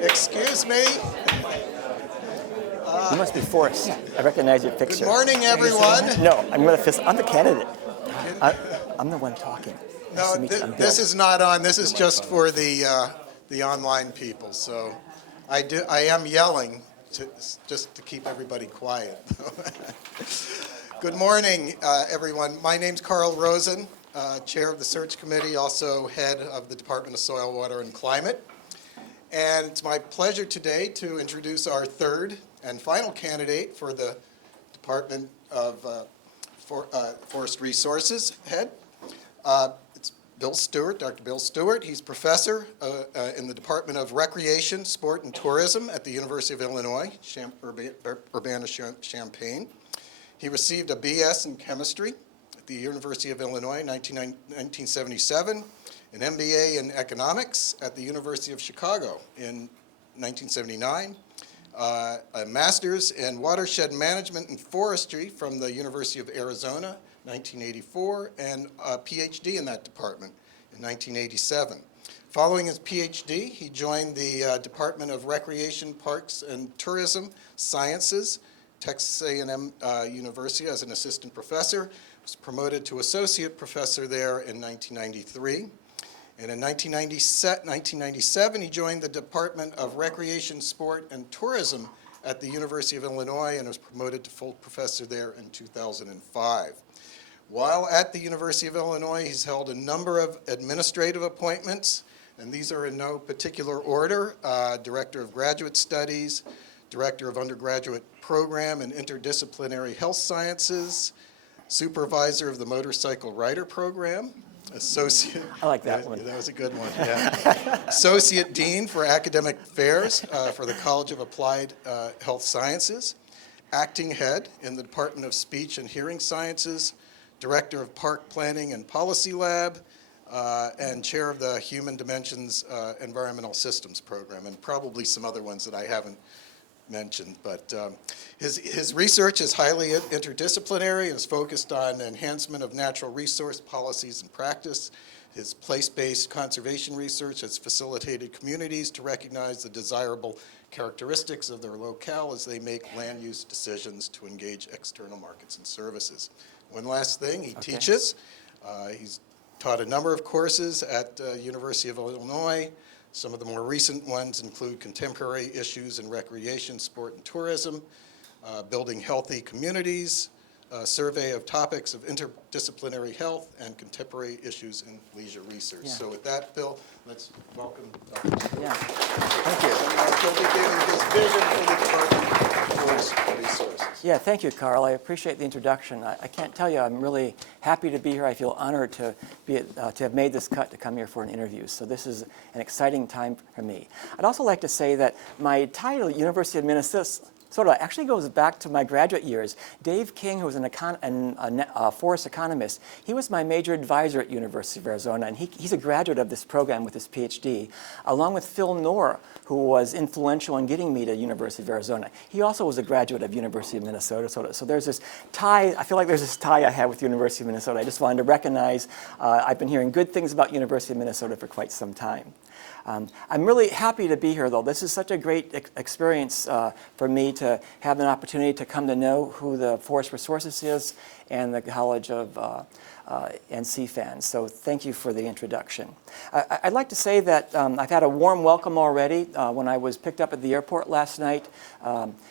Excuse me. You must be Forrest. I recognize your picture. Good morning, everyone. No, I'm the candidate. I'm the one talking. No, this is not on. This is just for the online people. So I am yelling just to keep everybody quiet. Good morning, everyone. My name's Carl Rosen, chair of the search committee, also head of the Department of Soil, Water, and Climate. And it's my pleasure today to introduce our third and final candidate for the Department of Forest Resources head. It's Bill Stewart, Dr. Bill Stewart. He's professor in the Department of Recreation, Sport, and Tourism at the University of Illinois, Urbana-Champaign. He received a BS in chemistry at the University of Illinois in 1977, an MBA in economics at the University of Chicago in 1979, a master's in watershed management and forestry from the University of Arizona, 1984, and a PhD in that department in 1987. Following his PhD, he joined the Department of Recreation, Parks, and Tourism Sciences, Texas A&M University, as an assistant professor. Was promoted to associate professor there in 1993. And in 1997, he joined the Department of Recreation, Sport, and Tourism at the University of Illinois and was promoted to full professor there in 2005. While at the University of Illinois, he's held a number of administrative appointments, and these are in no particular order: Director of Graduate Studies, Director of Undergraduate Program and Interdisciplinary Health Sciences, Supervisor of the Motorcycle Rider Program, Associate. I like that one. That was a good one, yeah. Associate Dean for Academic Affairs for the College of Applied Health Sciences, Acting Head in the Department of Speech and Hearing Sciences, Director of Park Planning and Policy Lab, and Chair of the Human Dimensions Environmental Systems Program, and probably some other ones that I haven't mentioned. But his research is highly interdisciplinary and is focused on enhancement of natural resource policies and practice. His place-based conservation research has facilitated communities to recognize the desirable characteristics of their locale as they make land use decisions to engage external markets and services. One last thing, he teaches. He's taught a number of courses at University of Illinois. Some of the more recent ones include contemporary issues in recreation, sport, and tourism, building healthy communities, survey of topics of interdisciplinary health, and contemporary issues in leisure research. Yeah. So with that, Bill, let's welcome Dr. Stewart. Yeah, thank you. He'll be giving his vision for the Department of Forest Resources. Yeah, thank you, Carl. I appreciate the introduction. I can't tell you, I'm really happy to be here. I feel honored to have made this cut to come here for an interview. So this is an exciting time for me. I'd also like to say that my title, University of Minnesota, actually goes back to my graduate years. Dave King, who was a forest economist, he was my major advisor at University of Arizona, and he's a graduate of this program with his PhD, along with Phil Knorr, who was influential in getting me to University of Arizona. He also was a graduate of University of Minnesota. So there's this tie, I feel like there's this tie I have with University of Minnesota. I just wanted to recognize I've been hearing good things about University of Minnesota for quite some time. I'm really happy to be here, though. This is such a great experience for me to have an opportunity to come to know who the Forest Resources is and the College of NC fans. So thank you for the introduction. I'd like to say that I've had a warm welcome already. When I was picked up at the airport last night,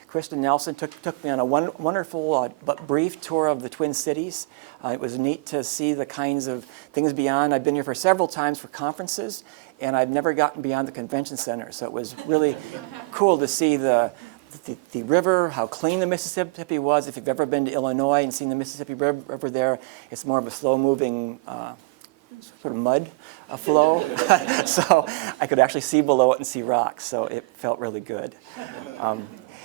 Kristen Nelson took me on a wonderful but brief tour of the Twin Cities. It was neat to see the kinds of things beyond. I've been here for several times for conferences, and I've never gotten beyond the convention center. So it was really cool to see the river, how clean the Mississippi was. If you've ever been to Illinois and seen the Mississippi River there, it's more of a slow-moving sort of mud flow. So I could actually see below it and see rocks, so it felt really good.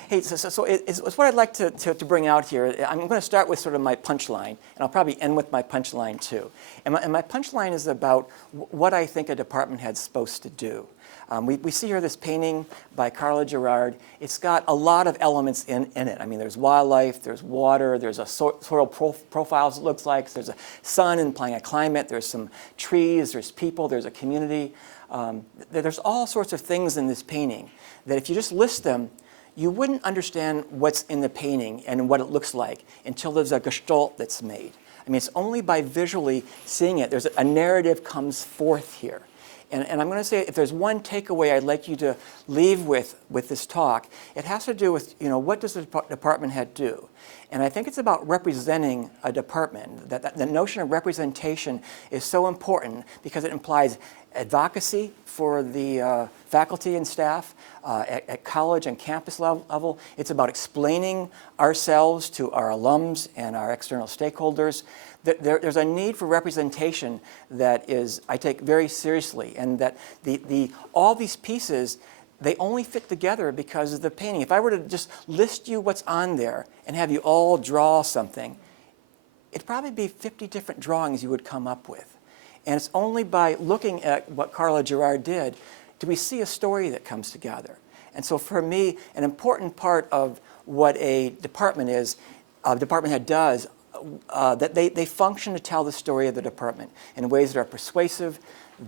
Hey, so it's what I'd like to bring out here. I'm going to start with sort of my punchline, and I'll probably end with my punchline too. And my punchline is about what I think a department head's supposed to do. We see here this painting by Carla Gerard. It's got a lot of elements in it. I mean, there's wildlife, there's water, there's a soil profiles, it looks like, there's a sun implying a climate, there's some trees, there's people, there's a community. There's all sorts of things in this painting that if you just list them, you wouldn't understand what's in the painting and what it looks like until there's a gestalt that's made. I mean, it's only by visually seeing it, there's a narrative comes forth here. And I'm going to say, if there's one takeaway I'd like you to leave with this talk, it has to do with, what does the department head do? And I think it's about representing a department. The notion of representation is so important because it implies advocacy for the faculty and staff at college and campus level. It's about explaining ourselves to our alums and our external stakeholders. There's a need for representation that I take very seriously, and that all these pieces, they only fit together because of the painting. If I were to just list you what's on there and have you all draw something, it'd probably be 50 different drawings you would come up with. And it's only by looking at what Carla Gerard did do we see a story that comes together. And so for me, an important part of what a department head does, that they function to tell the story of the department in ways that are persuasive,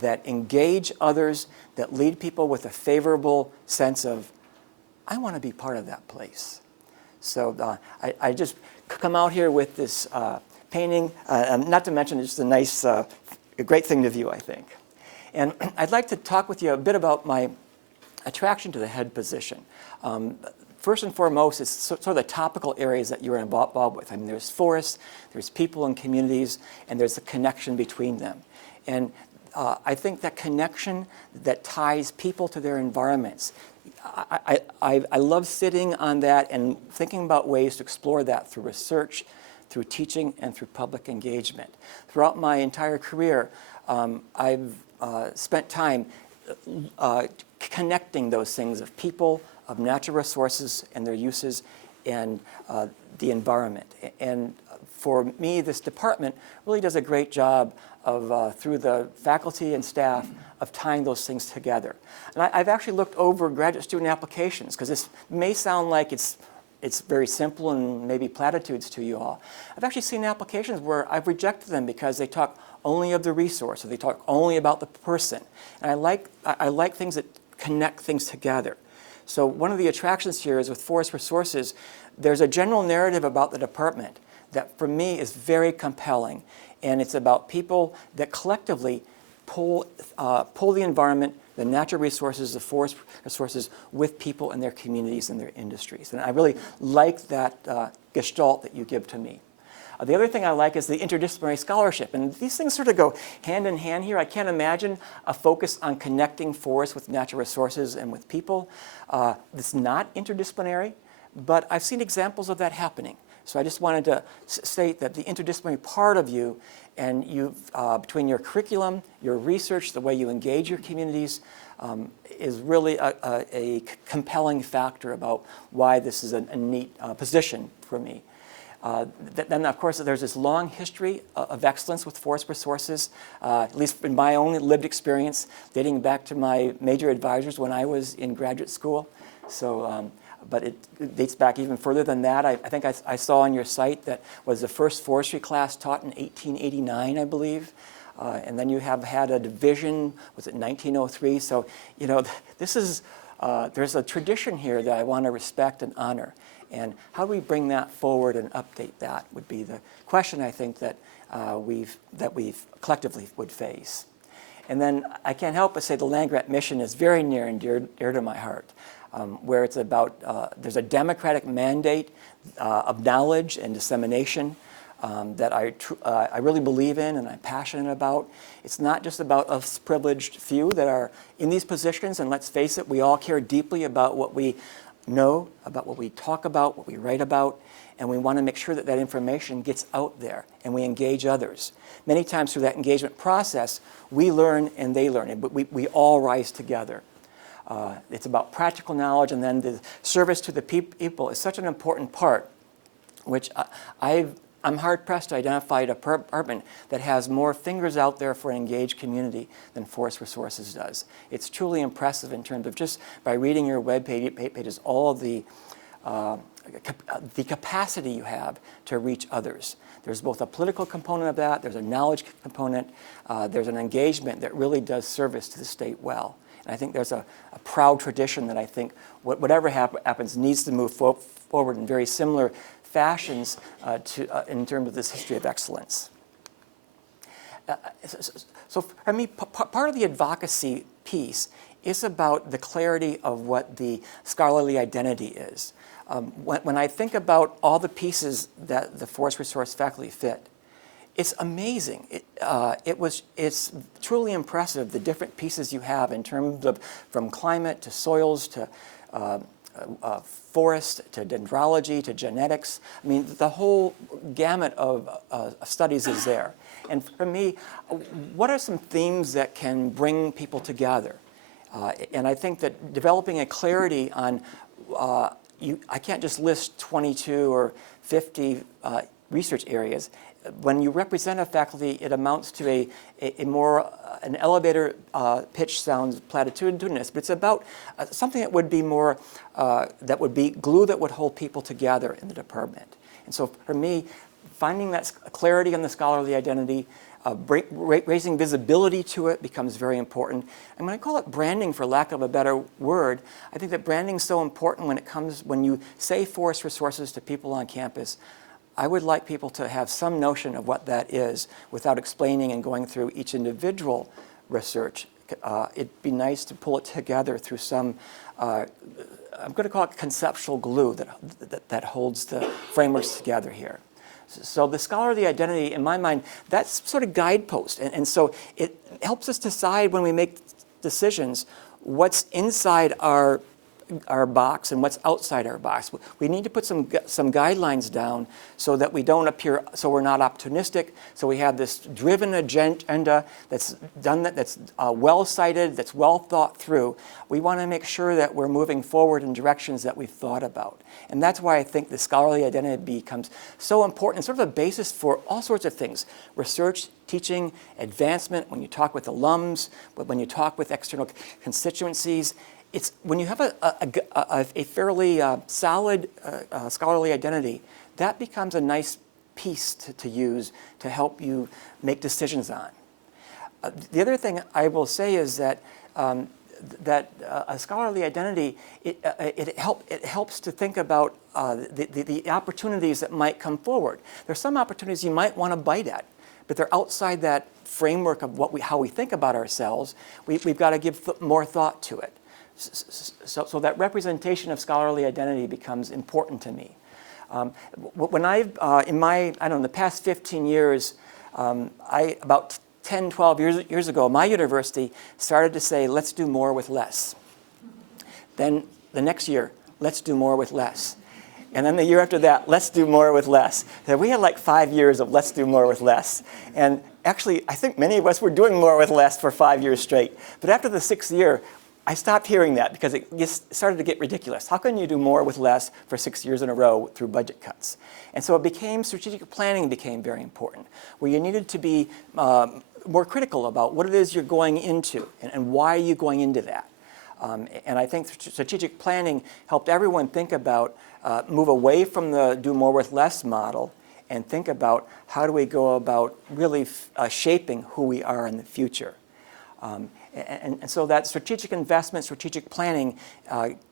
that engage others, that lead people with a favorable sense of, I want to be part of that place. So I just come out here with this painting, not to mention it's just a great thing to view, I think. And I'd like to talk with you a bit about my attraction to the head position. First and foremost, it's sort of the topical areas that you're involved with. I mean, there's forests, there's people and communities, and there's a connection between them. And I think that connection that ties people to their environments, I love sitting on that and thinking about ways to explore that through research, through teaching, and through public engagement. Throughout my entire career, I've spent time connecting those things of people, of natural resources and their uses, and the environment. And for me, this department really does a great job of, through the faculty and staff, of tying those things together. And I've actually looked over graduate student applications, because this may sound like it's very simple and maybe platitudes to you all. I've actually seen applications where I've rejected them because they talk only of the resource, or they talk only about the person. And I like things that connect things together. So one of the attractions here is with Forest Resources, there's a general narrative about the department that for me is very compelling. And it's about people that collectively pull the environment, the natural resources, the forest resources with people and their communities and their industries. And I really like that gestalt that you give to me. The other thing I like is the interdisciplinary scholarship. And these things sort of go hand in hand here. I can't imagine a focus on connecting forests with natural resources and with people. It's not interdisciplinary, but I've seen examples of that happening. So I just wanted to state that the interdisciplinary part of you, and between your curriculum, your research, the way you engage your communities, is really a compelling factor about why this is a neat position for me. Then, of course, there's this long history of excellence with forest resources, at least in my own lived experience, dating back to my major advisors when I was in graduate school. So, but it dates back even further than that. I think I saw on your site that was the first forestry class taught in 1889, I believe. And then you have had a division, was it 1903? So, this is, there's a tradition here that I want to respect and honor. And how do we bring that forward and update that would be the question I think that we've collectively would face. And then I can't help but say the land-grant mission is very near and dear to my heart, where it's about, there's a democratic mandate of knowledge and dissemination that I really believe in and I'm passionate about. It's not just about us privileged few that are in these positions, and let's face it, we all care deeply about what we know, about what we talk about, what we write about, and we want to make sure that that information gets out there and we engage others. Many times through that engagement process, we learn and they learn, but we all rise together. It's about practical knowledge, and then the service to the people is such an important part, which I'm hard-pressed to identify a department that has more fingers out there for an engaged community than Forest Resources does. It's truly impressive in terms of just by reading your web pages, all of the the capacity you have to reach others. There's both a political component of that, there's a knowledge component, there's an engagement that really does service to the state well. And I think there's a proud tradition that I think whatever happens needs to move forward in very similar fashions in terms of this history of excellence. So for me, part of the advocacy piece is about the clarity of what the scholarly identity is. When I think about all the pieces that the forest resource faculty fit, it's amazing. It's truly impressive, the different pieces you have in terms of from climate to soils to forest to dendrology to genetics. I mean, the whole gamut of studies is there. And for me, what are some themes that can bring people together? And I think that developing a clarity on, I can't just list 22 or 50 research areas. When you represent a faculty, it amounts to an elevator pitch sounds platitudinous, but it's about something that would be more, that would be glue that would hold people together in the department. And so for me, finding that clarity on the scholarly identity, raising visibility to it becomes very important. And when I call it branding, for lack of a better word, I think that branding is so important when you say forest resources to people on campus. I would like people to have some notion of what that is without explaining and going through each individual research. It'd be nice to pull it together through some, I'm going to call it conceptual glue that holds the frameworks together here. So the scholarly identity, in my mind, that's sort of guidepost. And so it helps us decide when we make decisions what's inside our box and what's outside our box. We need to put some guidelines down so that we don't appear, so we're not opportunistic, so we have this driven agenda that's done, that's well cited, that's well thought through. We want to make sure that we're moving forward in directions that we've thought about. And that's why I think the scholarly identity becomes so important, sort of a basis for all sorts of things: research, teaching, advancement, when you talk with alums, when you talk with external constituencies. It's when you have a fairly solid scholarly identity, that becomes a nice piece to use to help you make decisions on. The other thing I will say is that a scholarly identity, it helps to think about the opportunities that might come forward. There's some opportunities you might want to bite at, but they're outside that framework of how we think about ourselves. We've got to give more thought to it. So that representation of scholarly identity becomes important to me. When in the past 15 years, about 10, 12 years ago, my university started to say, let's do more with less. Then the next year, let's do more with less. And then the year after that, let's do more with less. So we had like 5 years of let's do more with less. And actually, I think many of us were doing more with less for 5 years straight. But after the 6th year, I stopped hearing that because it just started to get ridiculous. How can you do more with less for 6 years in a row through budget cuts? And so strategic planning became very important, where you needed to be more critical about what it is you're going into and why are you going into that. And I think strategic planning helped everyone think about, move away from the do more with less model and think about how do we go about really shaping who we are in the future. And so that strategic investment, strategic planning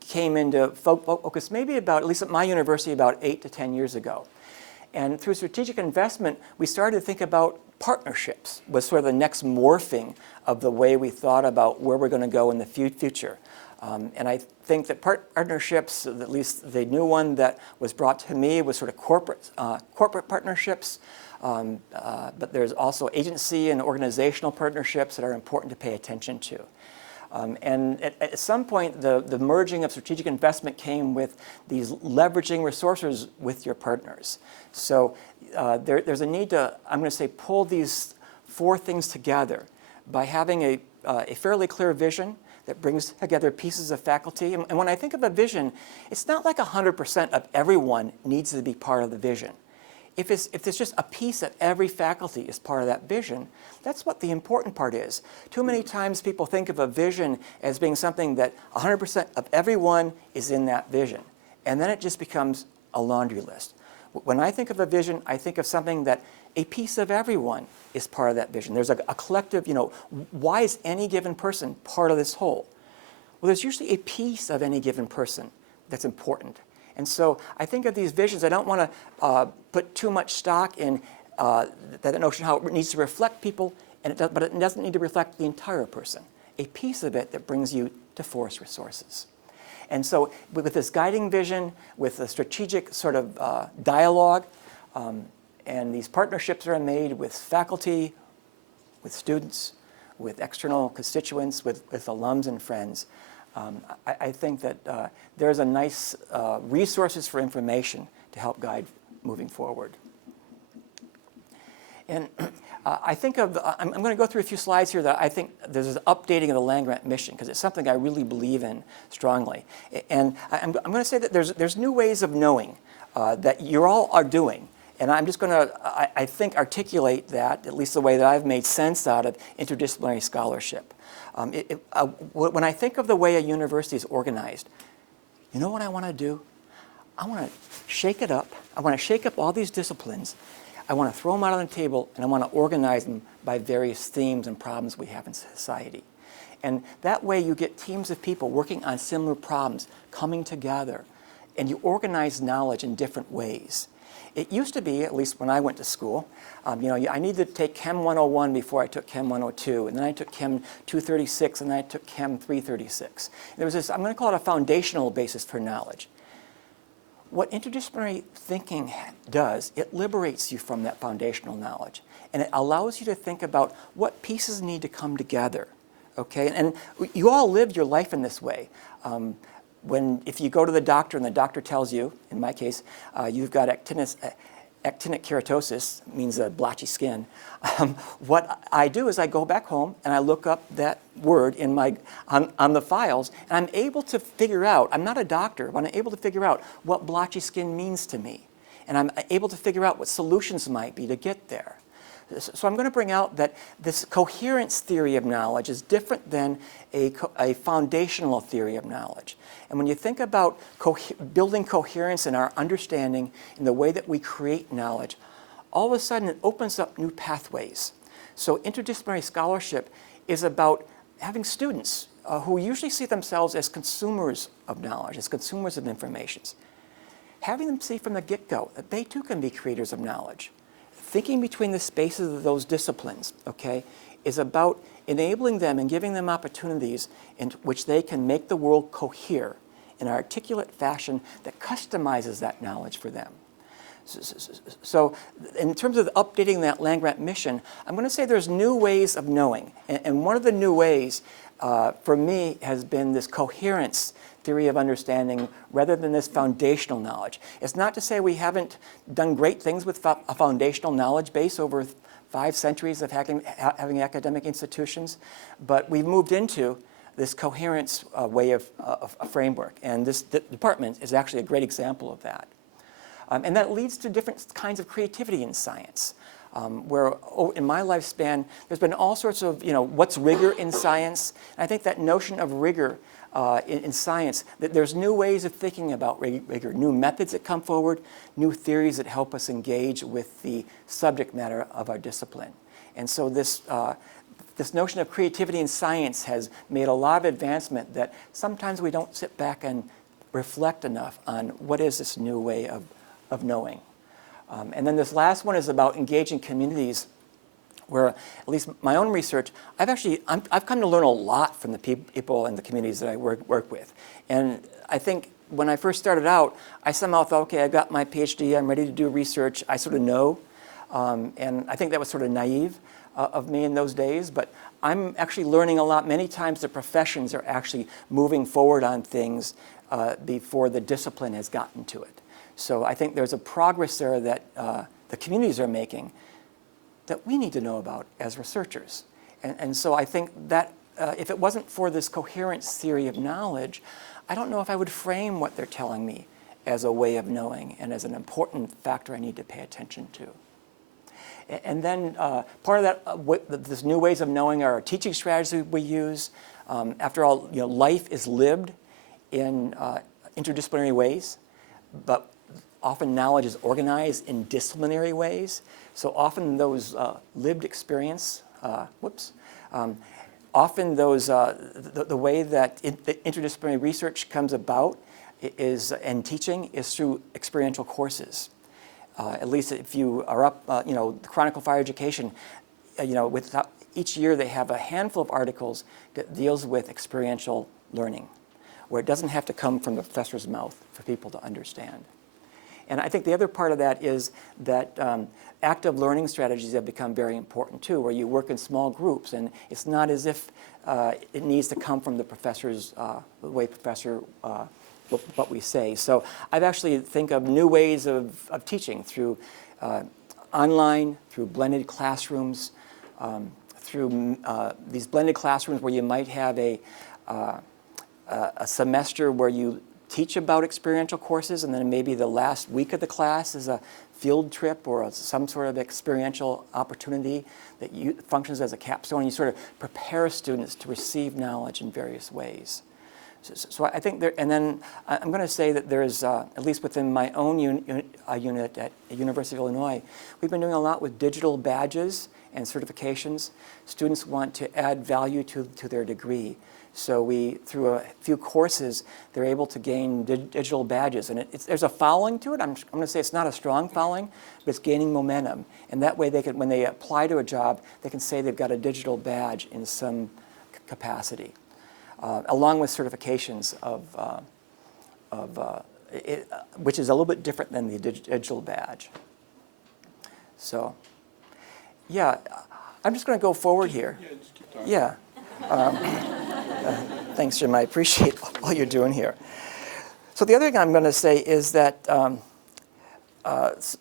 came into focus maybe about, at least at my university, about 8 to 10 years ago. And through strategic investment, we started to think about partnerships was sort of the next morphing of the way we thought about where we're going to go in the future. And I think that partnerships, at least the new one that was brought to me, was sort of corporate partnerships. But there's also agency and organizational partnerships that are important to pay attention to. And at some point, the merging of strategic investment came with these leveraging resources with your partners. So there's a need to, I'm going to say, pull these 4 things together by having a fairly clear vision that brings together pieces of faculty. And when I think of a vision, it's not like 100% of everyone needs to be part of the vision. If there's just a piece that every faculty is part of that vision, that's what the important part is. Too many times people think of a vision as being something that 100% of everyone is in that vision. And then it just becomes a laundry list. When I think of a vision, I think of something that a piece of everyone is part of that vision. There's a collective, why is any given person part of this whole? Well, there's usually a piece of any given person that's important. And so I think of these visions, I don't want to put too much stock in that notion how it needs to reflect people, but it doesn't need to reflect the entire person. A piece of it that brings you to forest resources. And so with this guiding vision, with a strategic sort of dialogue, and these partnerships are made with faculty, with students, with external constituents, with alums and friends, I think that there's a nice resources for information to help guide moving forward. And I think of, I'm going to go through a few slides here that I think there's an updating of the land-grant mission, because it's something I really believe in strongly. And I'm going to say that there's new ways of knowing that you all are doing. And I'm just going to, I think, articulate that, at least the way that I've made sense out of interdisciplinary scholarship. When I think of the way a university is organized, you know what I want to do? I want to shake it up. I want to shake up all these disciplines. I want to throw them out on the table, and I want to organize them by various themes and problems we have in society. And that way you get teams of people working on similar problems, coming together, and you organize knowledge in different ways. It used to be, at least when I went to school, I needed to take Chem 101 before I took Chem 102, and then I took Chem 236, and then I took Chem 336. And there was this, I'm going to call it a foundational basis for knowledge. What interdisciplinary thinking does, it liberates you from that foundational knowledge, and it allows you to think about what pieces need to come together, okay? And you all lived your life in this way. If you go to the doctor and the doctor tells you, in my case, you've got actinic keratosis, means a blotchy skin, what I do is I go back home and I look up that word on the files, and I'm able to figure out, I'm not a doctor, but I'm able to figure out what blotchy skin means to me. And I'm able to figure out what solutions might be to get there. So I'm going to bring out that this coherence theory of knowledge is different than a foundational theory of knowledge. And when you think about building coherence in our understanding in the way that we create knowledge, all of a sudden it opens up new pathways. So interdisciplinary scholarship is about having students who usually see themselves as consumers of knowledge, as consumers of information, having them see from the get-go that they too can be creators of knowledge. Thinking between the spaces of those disciplines, okay, is about enabling them and giving them opportunities in which they can make the world cohere in an articulate fashion that customizes that knowledge for them. So in terms of updating that land-grant mission, I'm going to say there's new ways of knowing. And one of the new ways for me has been this coherence theory of understanding rather than this foundational knowledge. It's not to say we haven't done great things with a foundational knowledge base over 5 centuries of having academic institutions, but we've moved into this coherence way of a framework. And this department is actually a great example of that. And that leads to different kinds of creativity in science, where in my lifespan, there's been all sorts of, what's rigor in science? And I think that notion of rigor in science, that there's new ways of thinking about rigor, new methods that come forward, new theories that help us engage with the subject matter of our discipline. And so this notion of creativity in science has made a lot of advancement that sometimes we don't sit back and reflect enough on what is this new way of knowing. And then this last one is about engaging communities where, at least my own research, I've come to learn a lot from the people and the communities that I work with. And I think when I first started out, I somehow thought, okay, I got my PhD, I'm ready to do research, I sort of know. And I think that was sort of naive of me in those days, but I'm actually learning a lot. Many times the professions are actually moving forward on things before the discipline has gotten to it. So I think there's a progress there that the communities are making that we need to know about as researchers. And so I think that if it wasn't for this coherence theory of knowledge, I don't know if I would frame what they're telling me as a way of knowing and as an important factor I need to pay attention to. And then part of that, this new ways of knowing are our teaching strategies we use. After all, life is lived in interdisciplinary ways, but often knowledge is organized in disciplinary ways. So often those lived experience, often those, the way that the interdisciplinary research comes about is, and teaching is through experiential courses. At least if you are up, the Chronicle of Fire Education, each year they have a handful of articles that deals with experiential learning, where it doesn't have to come from the professor's mouth for people to understand. And I think the other part of that is that active learning strategies have become very important too, where you work in small groups, and it's not as if it needs to come from the professor's, the way professor, what we say. So I've actually think of new ways of teaching through online, through blended classrooms, through these blended classrooms where you might have a semester where you teach about experiential courses, and then maybe the last week of the class is a field trip or some sort of experiential opportunity that functions as a capstone. And you sort of prepare students to receive knowledge in various ways. So I think there, and then I'm going to say that there's, at least within my own unit at University of Illinois, we've been doing a lot with digital badges and certifications. Students want to add value to their degree. So through a few courses, they're able to gain digital badges. And there's a following to it. I'm going to say it's not a strong following, but it's gaining momentum. And that way, when they apply to a job, they can say they've got a digital badge in some capacity, along with certifications which is a little bit different than the digital badge. So, yeah, I'm just going to go forward here. Yeah, just keep talking. Yeah. Thanks, Jim. I appreciate all you're doing here. So the other thing I'm going to say is that I'm actually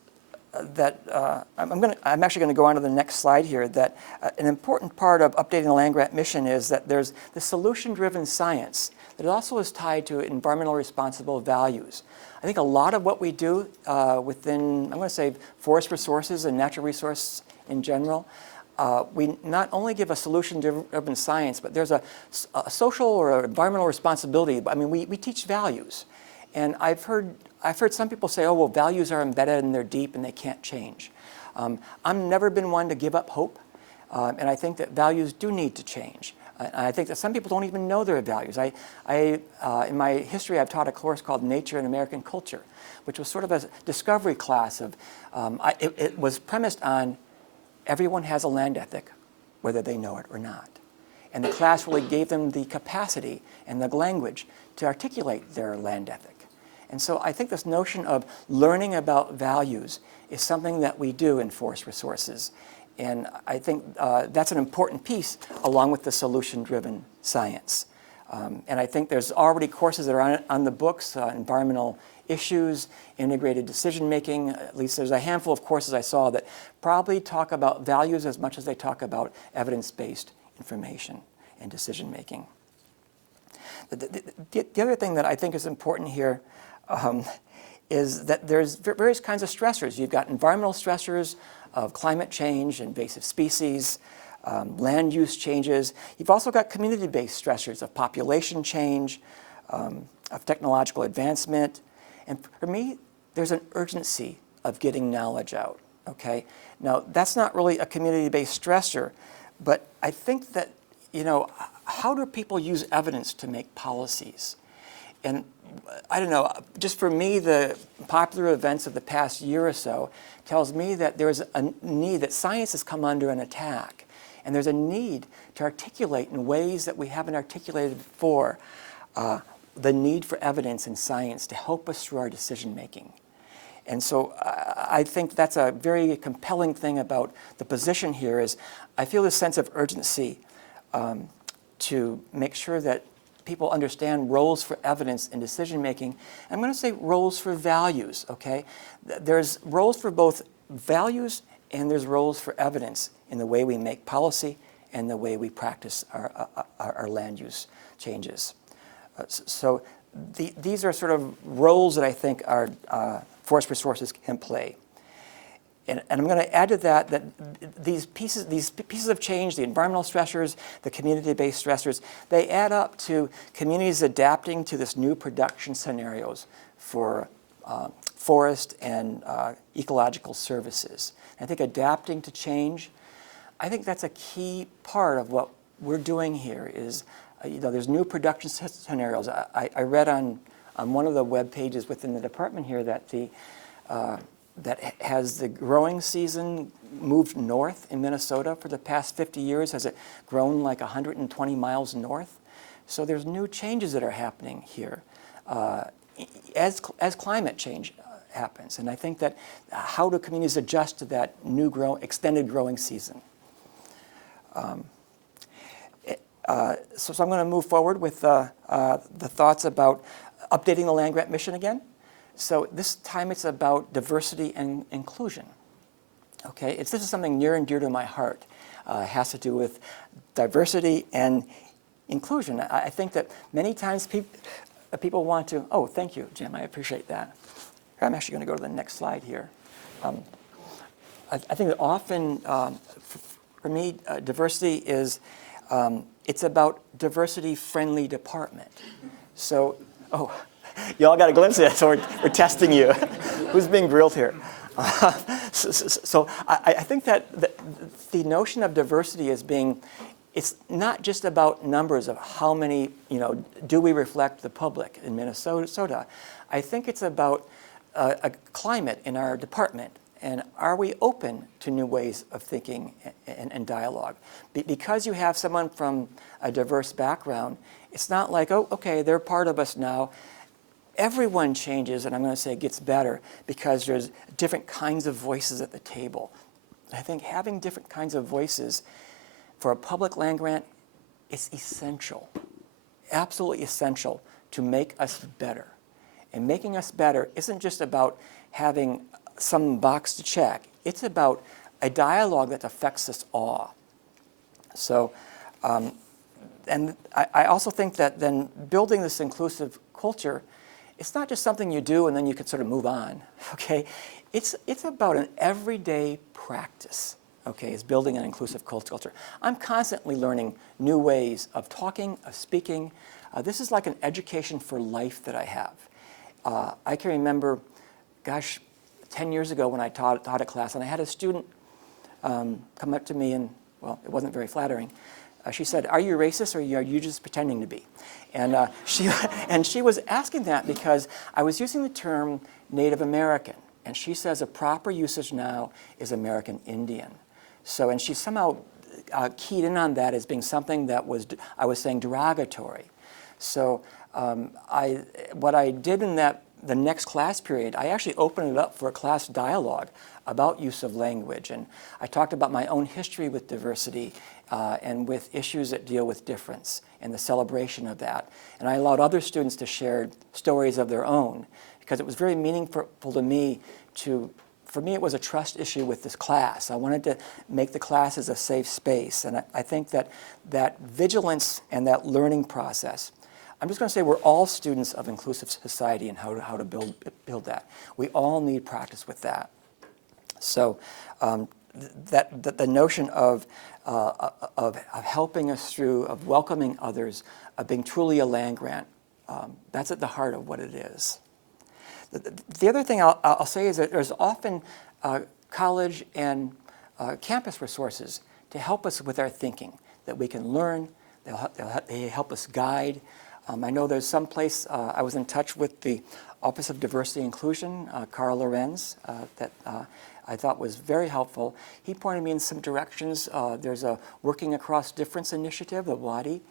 going to go on to the next slide here. That an important part of updating the land-grant mission is that there's the solution-driven science that also is tied to environmental responsible values. I think a lot of what we do within, I'm going to say, forest resources and natural resources in general, we not only give a solution-driven science, but there's a social or environmental responsibility. I mean, we teach values. And I've heard some people say, oh, well, values are embedded and they're deep and they can't change. I've never been one to give up hope. And I think that values do need to change. I think that some people don't even know their values. In my history, I've taught a course called Nature and American Culture, which was sort of a discovery class of, it was premised on everyone has a land ethic, whether they know it or not. And the class really gave them the capacity and the language to articulate their land ethic. And so I think this notion of learning about values is something that we do in forest resources. And I think that's an important piece along with the solution-driven science. And I think there's already courses that are on the books, environmental issues, integrated decision-making. At least there's a handful of courses I saw that probably talk about values as much as they talk about evidence-based information and decision-making. The other thing that I think is important here is that there's various kinds of stressors. You've got environmental stressors of climate change, invasive species, land use changes. You've also got community-based stressors of population change, of technological advancement. And for me, there's an urgency of getting knowledge out, okay? Now, that's not really a community-based stressor, but I think that, how do people use evidence to make policies? And I don't know, just for me, the popular events of the past year or so tells me that there's a need, that science has come under an attack. And there's a need to articulate in ways that we haven't articulated before the need for evidence in science to help us through our decision-making. And so I think that's a very compelling thing about the position here is I feel this sense of urgency to make sure that people understand roles for evidence in decision-making. I'm going to say roles for values, okay? There's roles for both values and there's roles for evidence in the way we make policy and the way we practice our land use changes. So these are sort of roles that I think our forest resources can play. And I'm going to add to that these pieces of change, the environmental stressors, the community-based stressors, they add up to communities adapting to this new production scenarios for forest and ecological services. I think adapting to change, I think that's a key part of what we're doing here is, there's new production scenarios. I read on one of the web pages within the department here that that has the growing season moved north in Minnesota for the past 50 years. Has it grown like 120 miles north? So there's new changes that are happening here as climate change happens. And I think that how do communities adjust to that new extended growing season? So I'm going to move forward with the thoughts about updating the land-grant mission again. So this time it's about diversity and inclusion. Okay, this is something near and dear to my heart. It has to do with diversity and inclusion. I think that many times people want to, oh, thank you, Jim, I appreciate that. I'm actually going to go to the next slide here. I think that often, for me, diversity is, it's about diversity-friendly department. So, oh, you all got a glimpse of it, so we're testing you. Who's being grilled here? So I think that the notion of diversity as being, it's not just about numbers of how many, do we reflect the public in Minnesota. I think it's about a climate in our department, and are we open to new ways of thinking and dialogue? Because you have someone from a diverse background, it's not like, oh, okay, they're part of us now. Everyone changes, and I'm going to say gets better, because there's different kinds of voices at the table. I think having different kinds of voices for a public land grant is essential, absolutely essential to make us better. And making us better isn't just about having some box to check. It's about a dialogue that affects us all. So, and I also think that then building this inclusive culture, it's not just something you do and then you can sort of move on, okay? It's about an everyday practice, okay, is building an inclusive culture. I'm constantly learning new ways of talking, of speaking. This is like an education for life that I have. I can remember, gosh, 10 years ago when I taught a class, and I had a student come up to me and, well, it wasn't very flattering. She said, "Are you racist or are you just pretending to be?" And she was asking that because I was using the term Native American, and she says a proper usage now is American Indian. So, and she somehow keyed in on that as being something that I was saying derogatory. So what I did in the next class period, I actually opened it up for a class dialogue about use of language. And I talked about my own history with diversity and with issues that deal with difference and the celebration of that. And I allowed other students to share stories of their own, because it was very meaningful to me for me, it was a trust issue with this class. I wanted to make the classes a safe space. And I think that vigilance and that learning process, I'm just going to say we're all students of inclusive society and how to build that. We all need practice with that. So the notion of helping us through, of welcoming others, of being truly a land grant, that's at the heart of what it is. The other thing I'll say is that there's often college and campus resources to help us with our thinking, that we can learn, they help us guide. I know there's some place, I was in touch with the Office of Diversity and Inclusion, Carl Lorenz, that I thought was very helpful. He pointed me in some directions. There's a Working Across Difference initiative, the WADI,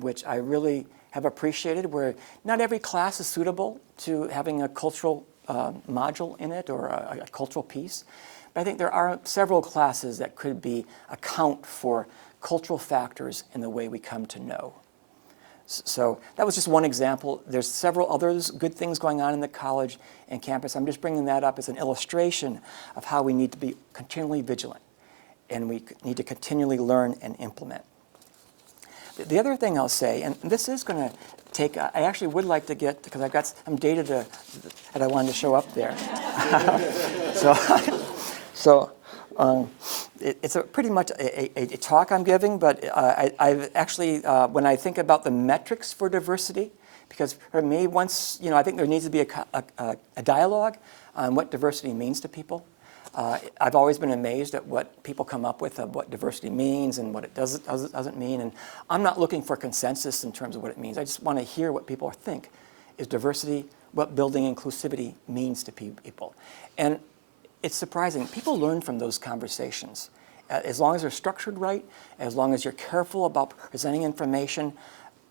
which I really have appreciated, where not every class is suitable to having a cultural module in it or a cultural piece. But I think there are several classes that could account for cultural factors in the way we come to know. So that was just one example. There's several others, good things going on in the college and campus. I'm just bringing that up as an illustration of how we need to be continually vigilant, and we need to continually learn and implement. The other thing I'll say, and this is going to take, I actually would like to get, because I've got some data that I wanted to show up there. It's pretty much a talk I'm giving, but I've actually, when I think about the metrics for diversity, Because for me, once, I think there needs to be a dialogue on what diversity means to people. I've always been amazed at what people come up with of what diversity means and what it doesn't mean. And I'm not looking for consensus in terms of what it means. I just want to hear what people think. Is diversity what building inclusivity means to people? And it's surprising. People learn from those conversations. As long as they're structured right, as long as you're careful about presenting information,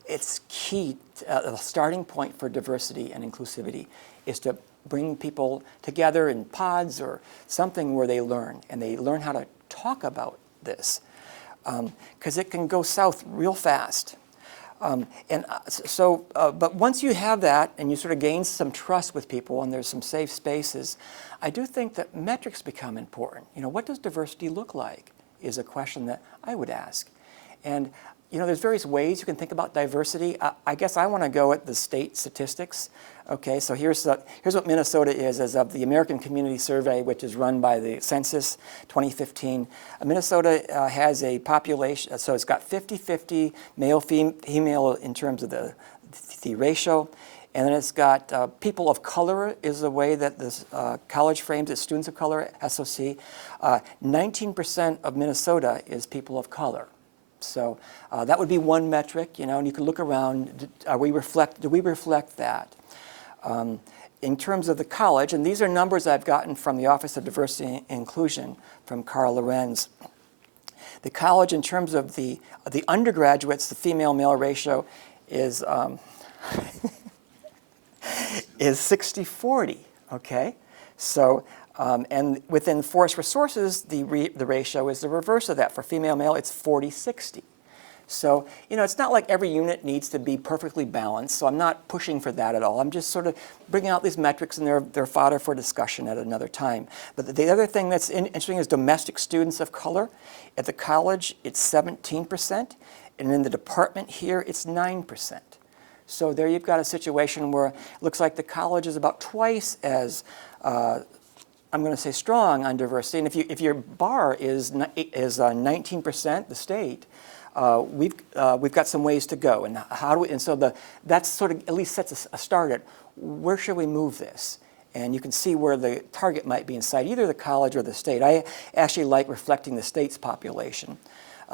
it's key. The starting point for diversity and inclusivity is to bring people together in pods or something where they learn, and they learn how to talk about this, because it can go south real fast. But once you have that and you sort of gain some trust with people and there's some safe spaces, I do think that metrics become important. What does diversity look like is a question that I would ask. And there's various ways you can think about diversity. I guess I want to go at the state statistics. Okay, so here's what Minnesota is as of the American Community Survey, which is run by the Census 2015. Minnesota has a population, so it's got 50-50 male-female in terms of the ratio. And then it's got people of color is the way that this college frames it, students of color, SOC. 19% of Minnesota is people of color. So that would be one metric, and you can look around. Do we reflect that? In terms of the college, and these are numbers I've gotten from the Office of Diversity and Inclusion from Carl Lorenz. The college, in terms of the undergraduates, the female-male ratio is is 60-40. Okay, so. And within forest resources, the ratio is the reverse of that. For female-male, it's 40-60. So, it's not like every unit needs to be perfectly balanced, so I'm not pushing for that at all. I'm just sort of bringing out these metrics, and they're fodder for discussion at another time. But the other thing that's interesting is domestic students of color. At the college, it's 17%, and in the department here, it's 9%. So there you've got a situation where it looks like the college is about twice as I'm going to say strong on diversity, and if your bar is 19%, the state, we've got some ways to go, and that sort of at least sets a start at where should we move this, and you can see where the target might be inside either the college or the state. I actually like reflecting the state's population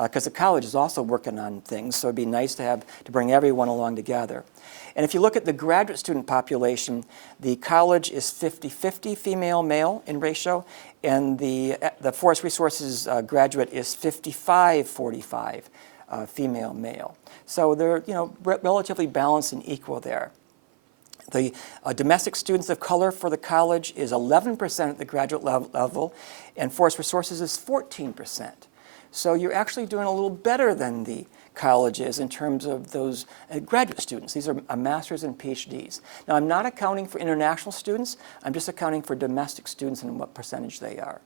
because the college is also working on things, so it'd be nice to bring everyone along together. And if you look at the graduate student population, the college is 50-50 female-male in ratio, and the forest resources graduate is 55-45 female-male. So they're relatively balanced and equal there. The domestic students of color for the college is 11% at the graduate level, and forest resources is 14%. So you're actually doing a little better than the colleges in terms of those graduate students. These are master's and PhDs. Now, I'm not accounting for international students. I'm just accounting for domestic students and what percentage they are.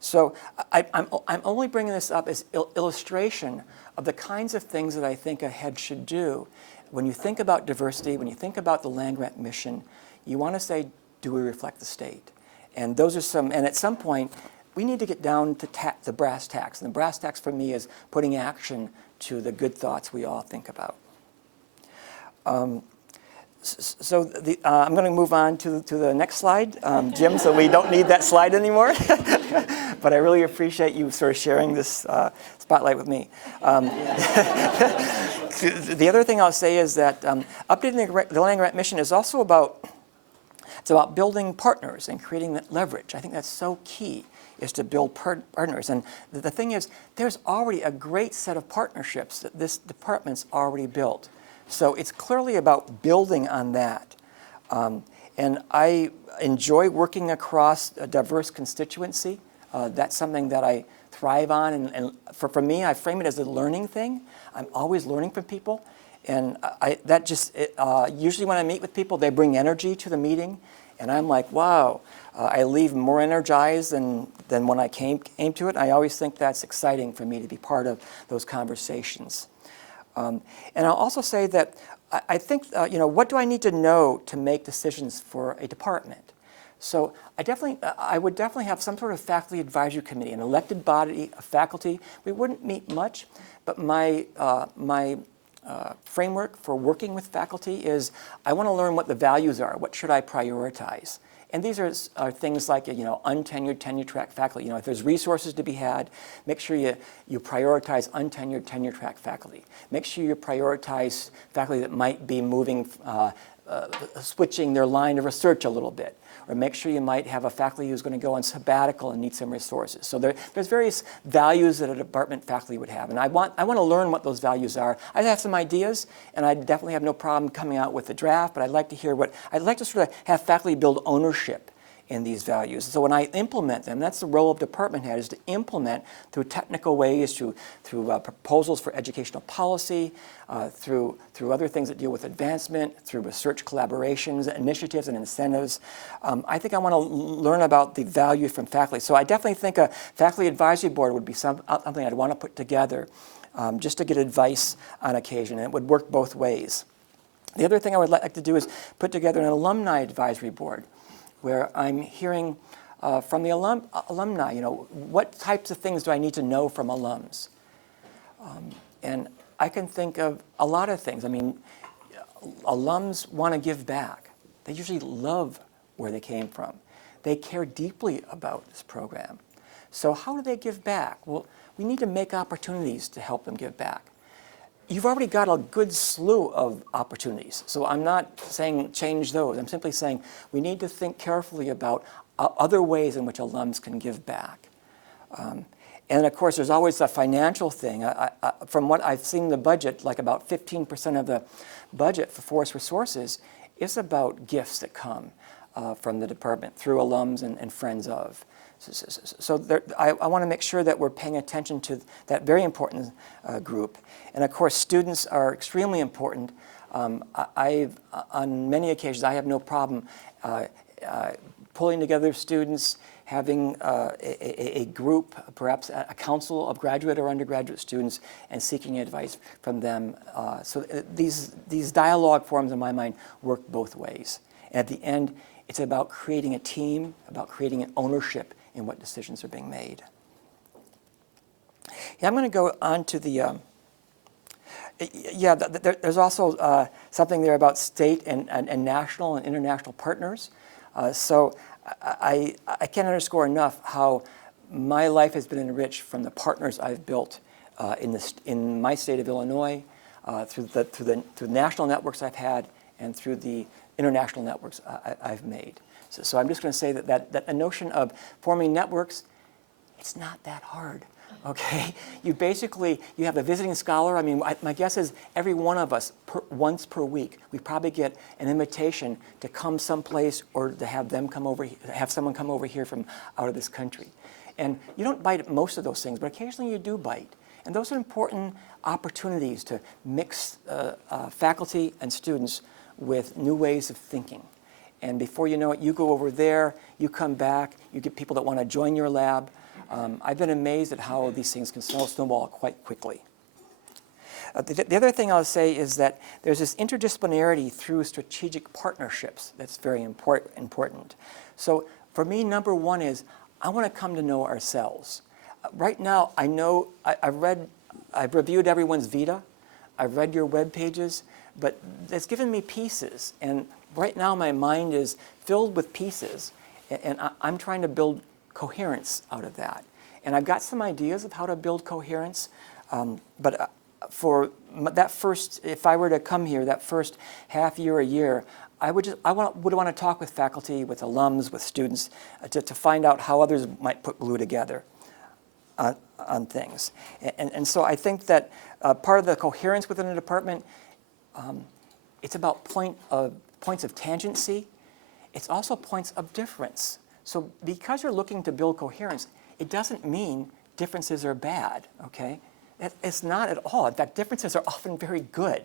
So I'm only bringing this up as illustration of the kinds of things that I think a head should do. When you think about diversity, when you think about the land-grant mission, you want to say, do we reflect the state? And those are some, and at some point, we need to get down to the brass tacks. And the brass tacks for me is putting action to the good thoughts we all think about. I'm going to move on to the next slide, Jim, so we don't need that slide anymore. But I really appreciate you sort of sharing this spotlight with me. The other thing I'll say is that updating the land-grant mission is also about building partners and creating that leverage. I think that's so key, is to build partners. And the thing is, there's already a great set of partnerships that this department's already built. So it's clearly about building on that. And I enjoy working across a diverse constituency. That's something that I thrive on. And for me, I frame it as a learning thing. I'm always learning from people. And usually when I meet with people, they bring energy to the meeting. And I'm like, wow, I leave more energized than when I came to it. I always think that's exciting for me to be part of those conversations. And I'll also say that I think, what do I need to know to make decisions for a department? So I would definitely have some sort of faculty advisory committee, an elected body of faculty. We wouldn't meet much, but my framework for working with faculty is I want to learn what the values are. What should I prioritize? And these are things like, untenured, tenure-track faculty. If there's resources to be had, make sure you prioritize untenured, tenure-track faculty. Make sure you prioritize faculty that might be moving, switching their line of research a little bit. Or make sure you might have a faculty who's going to go on sabbatical and need some resources. So there's various values that a department faculty would have. And I want to learn what those values are. I have some ideas, and I definitely have no problem coming out with a draft, but I'd like to hear I'd like to sort of have faculty build ownership in these values. So when I implement them, that's the role of department head, is to implement through technical ways, through proposals for educational policy, through other things that deal with advancement, through research collaborations, initiatives and incentives. I think I want to learn about the value from faculty. So I definitely think a faculty advisory board would be something I'd want to put together just to get advice on occasion, and it would work both ways. The other thing I would like to do is put together an alumni advisory board, where I'm hearing from the alumni, what types of things do I need to know from alums? And I can think of a lot of things. I mean, alums want to give back. They usually love where they came from. They care deeply about this program. So how do they give back? Well, we need to make opportunities to help them give back. You've already got a good slew of opportunities. So I'm not saying change those. I'm simply saying we need to think carefully about other ways in which alums can give back. And of course, there's always a financial thing. From what I've seen in the budget, like about 15% of the budget for Forest Resources is about gifts that come from the department through alums and friends of. So I want to make sure that we're paying attention to that very important group. And of course, students are extremely important. On many occasions, I have no problem pulling together students, having a group, perhaps a council of graduate or undergraduate students, and seeking advice from them. So these dialogue forums, in my mind, work both ways. And at the end, it's about creating a team, about creating an ownership in what decisions are being made. Yeah, I'm going to go on to the, there's also something there about state and national and international partners. So I can't underscore enough how my life has been enriched from the partners I've built in my state of Illinois, through the national networks I've had, and through the international networks I've made. So I'm just going to say that a notion of forming networks, it's not that hard, okay? You have a visiting scholar. I mean, my guess is every one of us, once per week, we probably get an invitation to come someplace or to have someone come over here from out of this country. And you don't bite most of those things, but occasionally you do bite. And those are important opportunities to mix faculty and students with new ways of thinking. And before you know it, you go over there, you come back, you get people that want to join your lab. I've been amazed at how these things can snowball quite quickly. The other thing I'll say is that there's this interdisciplinarity through strategic partnerships that's very important. So for me, number one is I want to come to know ourselves. Right now, I know I've reviewed everyone's vita, I've read your web pages, but it's given me pieces. And right now, my mind is filled with pieces, and I'm trying to build coherence out of that. And I've got some ideas of how to build coherence, but for that first, if I were to come here, that first half year, a year, I would want to talk with faculty, with alums, with students, to find out how others might put glue together on things. And so I think that part of the coherence within a department, it's about points of tangency. It's also points of difference. So because you're looking to build coherence, it doesn't mean differences are bad, okay? It's not at all. In fact, differences are often very good.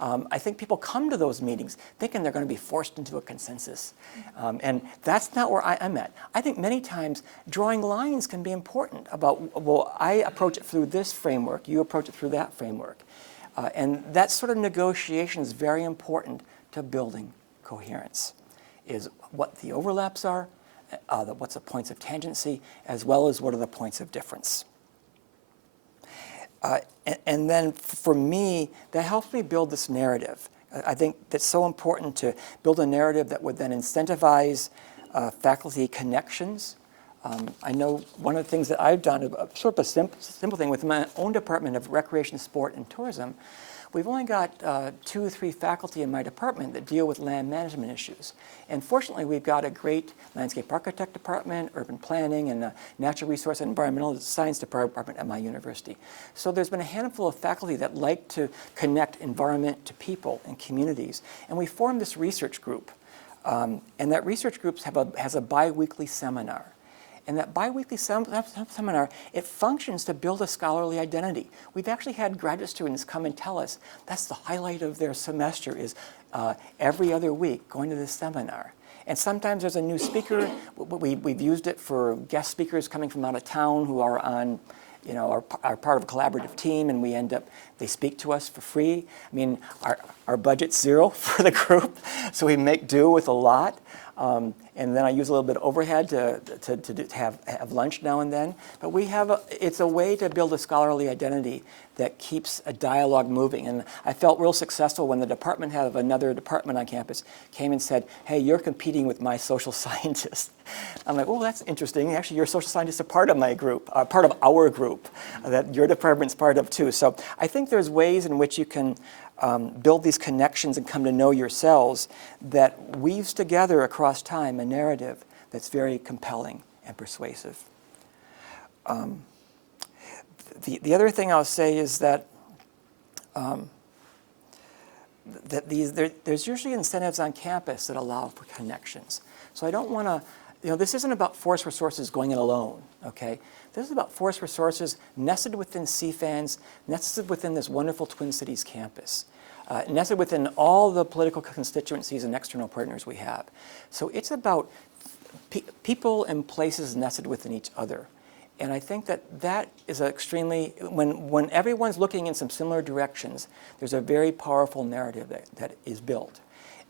I think people come to those meetings thinking they're going to be forced into a consensus. And that's not where I'm at. I think many times drawing lines can be important about, well, I approach it through this framework, you approach it through that framework. And that sort of negotiation is very important to building coherence, is what the overlaps are, what's the points of tangency, as well as what are the points of difference. And then for me, that helps me build this narrative. I think that's so important to build a narrative that would then incentivize faculty connections. I know one of the things that I've done, sort of a simple thing with my own Department of Recreation, Sport, and Tourism, we've only got 2 or 3 faculty in my department that deal with land management issues. And fortunately, we've got a great landscape architect department, urban planning, and a natural resource and environmental science department at my university. So there's been a handful of faculty that like to connect environment to people and communities. And we formed this research group. And that research group has a bi-weekly seminar. And that bi-weekly seminar, it functions to build a scholarly identity. We've actually had graduate students come and tell us that's the highlight of their semester is every other week going to this seminar. And sometimes there's a new speaker. We've used it for guest speakers coming from out of town who are on, are part of a collaborative team, and they speak to us for free. I mean, our budget's $0 for the group, so we make do with a lot. And then I use a little bit of overhead to have lunch now and then. But it's a way to build a scholarly identity that keeps a dialogue moving. And I felt real successful when the department head of another department on campus came and said, hey, you're competing with my social scientist. I'm like, oh, that's interesting. Actually, your social scientists are part of my group, part of our group that your department's part of too. So I think there's ways in which you can build these connections and come to know yourselves that weaves together across time a narrative that's very compelling and persuasive. The other thing I'll say is that there's usually incentives on campus that allow for connections. So I don't want to, this isn't about forest resources going it alone, okay? This is about forest resources nested within CFANS, nested within this wonderful Twin Cities campus, nested within all the political constituencies and external partners we have. So it's about people and places nested within each other. And I think that is extremely, when everyone's looking in some similar directions, there's a very powerful narrative that is built.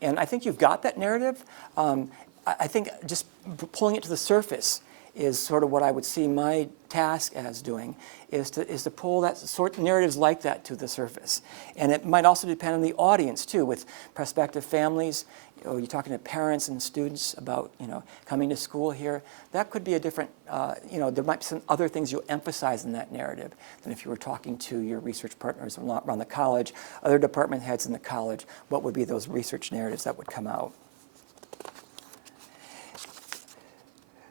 And I think you've got that narrative. I think just pulling it to the surface is sort of what I would see my task as doing, is to pull that sort of narratives like that to the surface. And it might also depend on the audience too, with prospective families. You're talking to parents and students about coming to school here. That could be a different, there might be some other things you'll emphasize in that narrative than if you were talking to your research partners around the college, other department heads in the college. What would be those research narratives that would come out?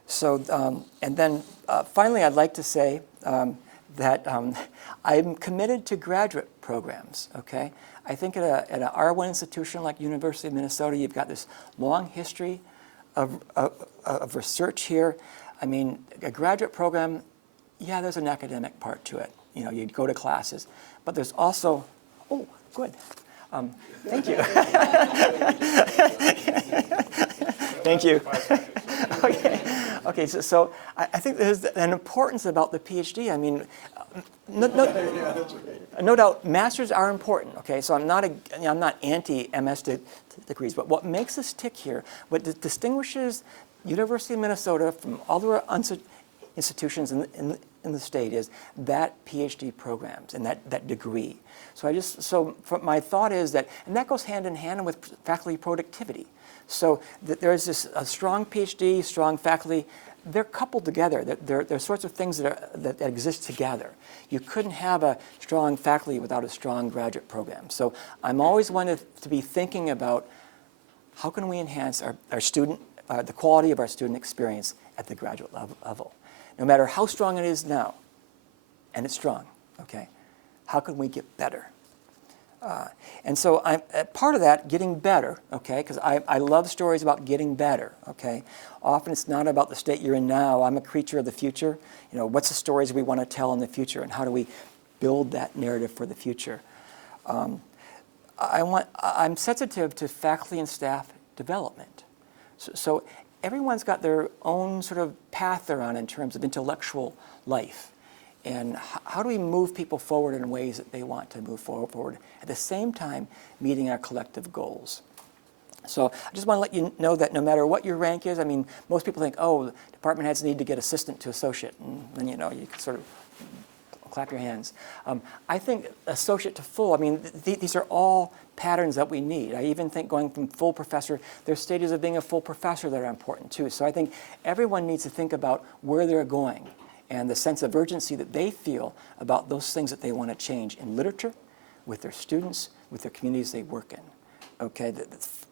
So, and then finally, I'd like to say that I'm committed to graduate programs, okay? I think at an R1 institution like University of Minnesota, you've got this long history of research here. I mean, a graduate program, yeah, there's an academic part to it. You'd go to classes, but there's also, oh, good. Thank you. Thank you. Okay, so I think there's an importance about the PhD. I mean, no doubt, masters are important. Okay, so I'm not anti-MS degrees, but what makes us tick here, what distinguishes University of Minnesota from all the other institutions in the state is that PhD programs and that degree. So my thought is that, and that goes hand in hand with faculty productivity. So there's a strong PhD, strong faculty. They're coupled together. They're sorts of things that exist together. You couldn't have a strong faculty without a strong graduate program. So I'm always wanted to be thinking about how can we enhance our student, the quality of our student experience at the graduate level. No matter how strong it is now, and it's strong, okay, how can we get better? And so I'm part of that, getting better, okay, because I love stories about getting better, okay. Often it's not about the state you're in now. I'm a creature of the future. What's the stories we want to tell in the future, and how do we build that narrative for the future? I'm sensitive to faculty and staff development. So everyone's got their own sort of path they're on in terms of intellectual life. And how do we move people forward in ways that they want to move forward, at the same time meeting our collective goals? So I just want to let you know that no matter what your rank is, I mean, most people think, oh, department heads need to get assistant to associate. And then, you can sort of clap your hands. I think associate to full, I mean, these are all patterns that we need. I even think going from full professor, there's stages of being a full professor that are important too. So I think everyone needs to think about where they're going and the sense of urgency that they feel about those things that they want to change in literature, with their students, with their communities they work in. Okay,